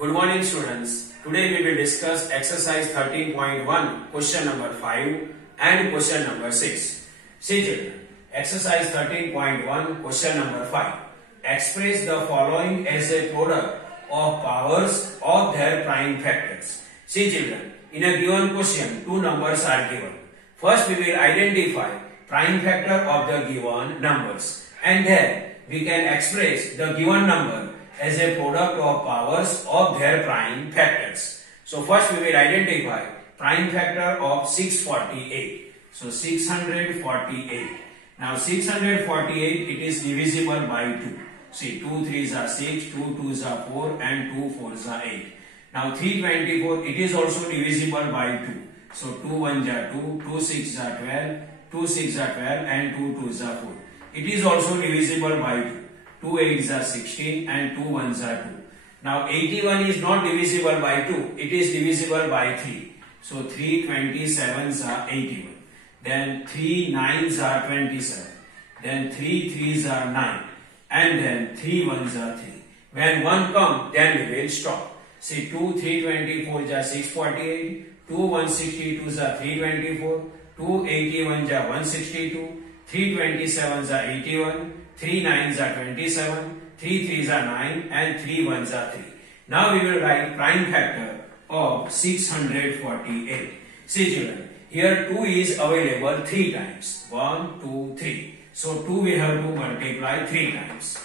Good morning students. Today we will discuss exercise 13.1 question number 5 and question number 6. See children, exercise 13.1 question number 5. Express the following as a product of powers of their prime factors. See children, in a given question two numbers are given. First we will identify prime factor of the given numbers and then we can express the given number as a product of powers of their prime factors. So first we will identify prime factor of 648. So 648. Now 648 it is divisible by 2. See 2 3s are 6, 2 2s are 4 and 2 4s are 8. Now 324 it is also divisible by 2. So 2 1s are 2, 2 6s are 12, 2 6s are 12 and 2 2s are 4. It is also divisible by 2. 2 8s are 16 and 2 1s are 2. Now 81 is not divisible by 2. It is divisible by 3. So 3 27s are 81. Then 3 9s are 27. Then 3 3s are 9. And then 3 1s are 3. When 1 comes, then we will stop. See 2 3 24 are 648. 2 162s are 324. 2 81s are 162. 3 27s are 81. 3 9s are 27, 3 3s are 9 and 3 1s are 3. Now we will write prime factor of 648. See children, here 2 is available 3 times. 1, 2, 3. So 2 we have to multiply 3 times.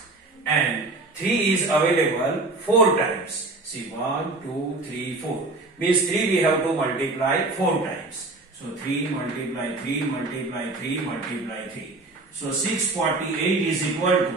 And 3 is available 4 times. See 1, 2, 3, 4. Means 3 we have to multiply 4 times. So 3 multiply 3 multiply 3 multiply 3. So 648 is equal to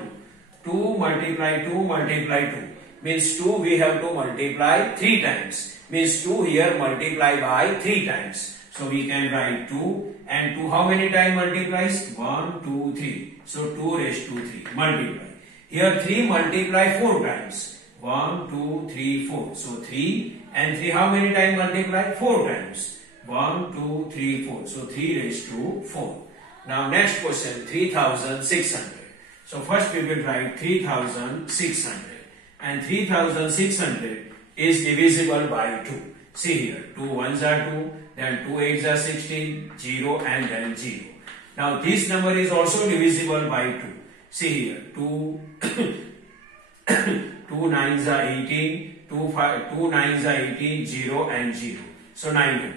2 multiply 2 multiply 2. Means 2 we have to multiply 3 times. Means 2 here multiply by 3 times. So we can write 2 and 2 how many times multiplies? 1, 2, 3. So 2 raised to 3 multiply. Here 3 multiply 4 times. 1, 2, 3, 4. So 3 and 3 how many times multiply? 4 times. 1, 2, 3, 4. So 3 raised to 4. Now next question 3600. So first we will write 3600 and 3600 is divisible by 2. See here 2 1s are 2, then 2 8s are 16, 0 and then 0. Now this number is also divisible by 2. See here 2 2 9s are 18, 2 9s are 18, 0 and 0. So 900.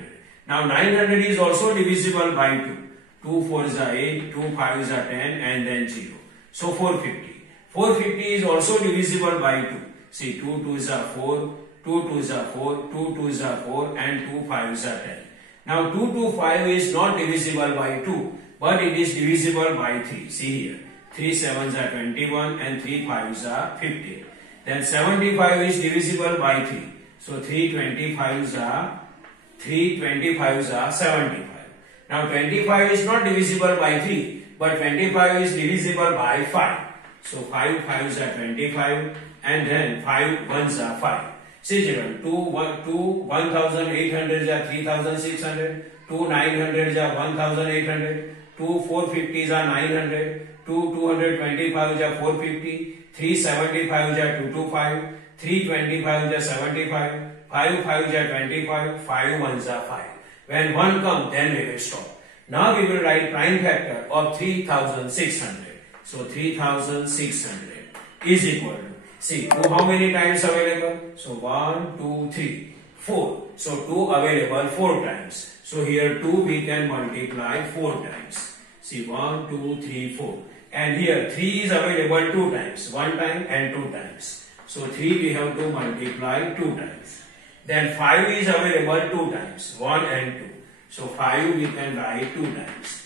Now 900 is also divisible by 2. 2 4s are 8, 2 5s are 10 and then 0. So 450. 450 is also divisible by 2. See 2 2s are 4, 2 2s are 4, 2 2s are 4 and 2 5s are 10. Now 2 to 5 is not divisible by 2 but it is divisible by 3. See here 3 7s are 21 and 3 5s are 50. Then 75 is divisible by 3. So 3 25s are 75. Now 25 is not divisible by 3 but 25 is divisible by 5. So 5 5s are 25 and then 5 1s are 5. See children 2 1800s are 3600, 2 900s are 1800, 2 450s are 900, 2 225s are 450, 3 75s are 225, 3 25s are 75, 5 5s are 25, 5 1s are 5. When 1 comes, then we will stop. Now we will write prime factor of 3600. So 3600 is equal to, see 2 how many times available? So 1, 2, 3, 4. So 2 available 4 times. So here 2 we can multiply 4 times. See 1, 2, 3, 4. And here 3 is available 2 times. 1 time and 2 times. So 3 we have to multiply 2 times. Then 5 is available 2 times, 1 and 2. So 5 we can write 2 times.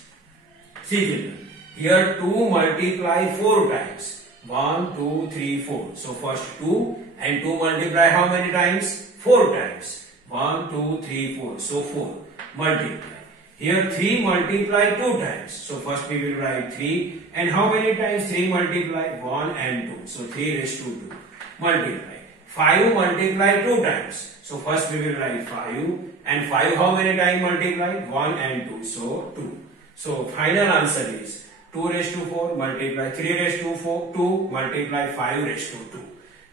See children, here 2 multiply 4 times. 1, 2, 3, 4. So first 2 and 2 multiply how many times? 4 times. 1, 2, 3, 4. So 4 multiply. Here 3 multiply 2 times. So first we will write 3 and how many times 3 multiply? 1 and 2. So 3 raised to 2 multiply. 5 multiply 2 times. So first we will write 5 and 5 how many times multiply? 1 and 2. So 2. So final answer is 2 raised to 4 multiply 3 raised to 2 multiply 5 raised to 2.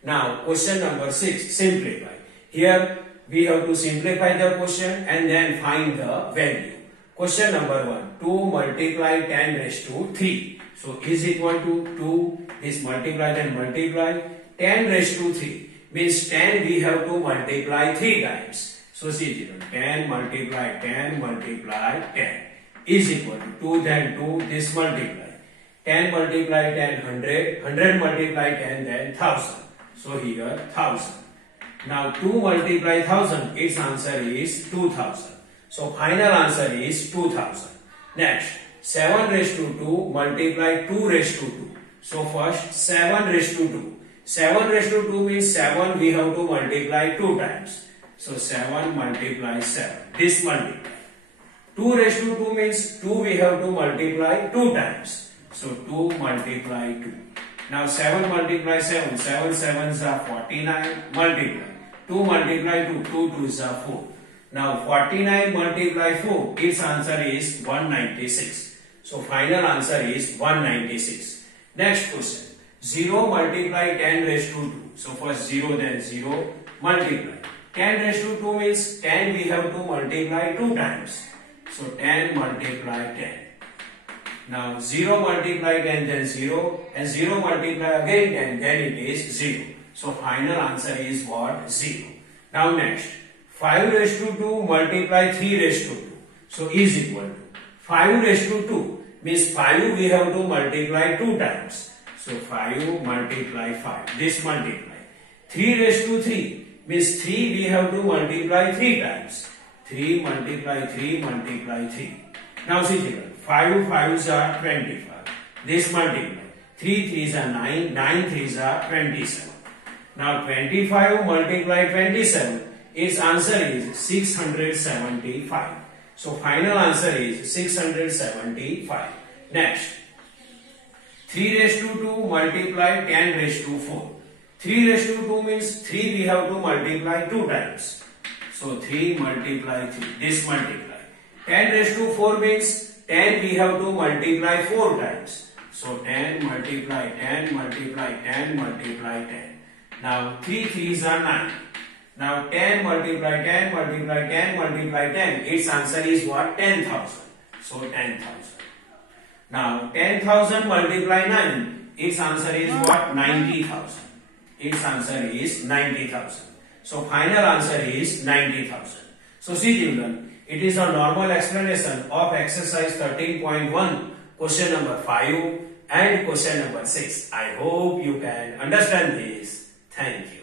Now question number 6, simplify. Here we have to simplify the question and then find the value. Question number 1, 2 multiply 10 raised to 3. So is equal to 2, this multiply then multiply, 10 raised to 3 means 10 we have to multiply 3 times. So see 10 multiply 10 multiply 10 is equal to 2 then 2, this multiply. 10 multiply 10, 100, 100 multiply 10 then 1000. So here 1000. Now 2 multiply 1000, its answer is 2000. So final answer is 2000. Next, 7 raised to 2 multiply 2 raised to 2. So first 7 raised to 2. 7 raised to 2 means 7 we have to multiply 2 times. So 7 multiply 7. This multiply. 2 raised to 2 means 2 we have to multiply 2 times. So 2 multiply 2. Now 7 multiply 7. 7 sevens are 49. Multiply. 2 multiply 2. 2 twos are 4. Now 49 multiply 4. Its answer is 196. So final answer is 196. Next question. 0 multiply 10 raised to 2. So first 0 then 0 multiply. 10 raised to 2 means 10 we have to multiply 2 times. So 10 multiply 10. Now 0 multiply 10 then 0 and 0 multiply again 10 then it is 0. So final answer is what? 0. Now next 5 raised to 2 multiply 3 raised to 2. So is equal to 5 raised to 2 means 5 we have to multiply 2 times. So 5 multiply 5. This multiply. 3 raised to 3 means 3 we have to multiply 3 times. 3 multiply 3 multiply 3. Now see here. 5 5s are 25. This multiply. 3 3s are 9. 9 3s are 27. Now 25 multiply 27. Its answer is 675. So final answer is 675. Next. 3 raised to 2 multiply 10 raised to 4. 3 raised to 2 means 3 we have to multiply 2 times. So 3 multiply 3. This multiply. 10 raised to 4 means 10 we have to multiply 4 times. So 10 multiply 10 multiply 10 multiply 10. Now 3 3s are 9. Now 10 multiply 10 multiply 10 multiply 10. Its answer is what? 10,000. So 10,000. Now 10,000 multiply 9. Its answer is what? 90,000. Its answer is 90,000. So final answer is 90,000. So see children, it is a normal explanation of exercise 13.1 question number 5 and question number 6. I hope you can understand this. Thank you.